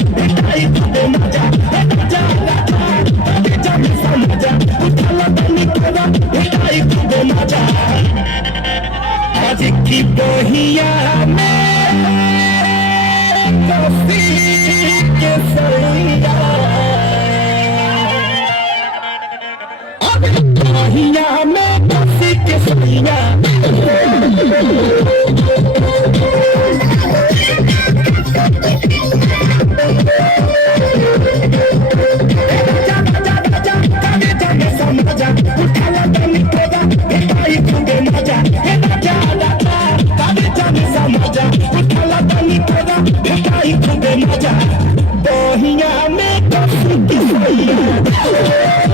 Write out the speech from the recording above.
भेटाई खूबे मजा राजा राजा काटे जाने समझा उठाला तनी कोरा भेटाई खूबे मजा आज की बहिया में कॉफी के सैया बहिया में कॉफी के सैया उठाला तनी कोरा भेटाई खूबे मजा राजा राजा काटे जाने समझा उठाला तनी कोरा भेटाई खूबे मजा बहिया में कॉफी के सैया